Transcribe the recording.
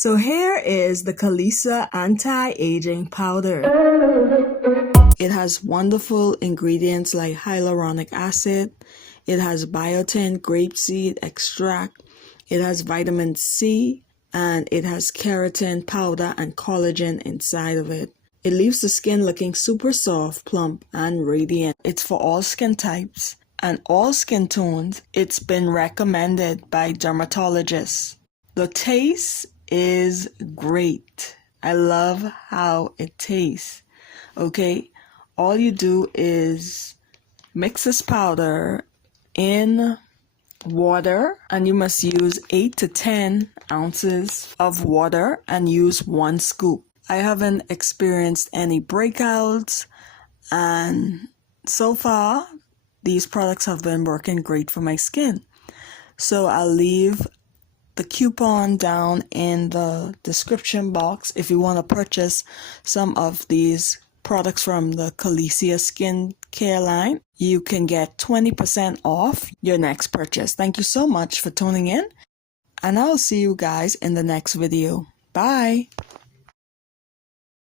So here is the Kallistia anti-aging powder. It has wonderful ingredients like hyaluronic acid. It has biotin grapeseed extract. It has vitamin C, and it has keratin powder and collagen inside of it. It leaves the skin looking super soft, plump, and radiant. It's for all skin types and all skin tones. It's been recommended by dermatologists. The taste is great. I love how it tastes. Okay, all you do is mix this powder in water, and you must use 8 to 10 ounces of water and use 1 scoop. I haven't experienced any breakouts, and so far these products have been working great for my skin. So I'll leave the coupon down in the description box if you want to purchase some of these products from the Kallistia skincare line. You can get 20% off your next purchase. Thank you so much for tuning in, and I'll see you guys in the next video. Bye.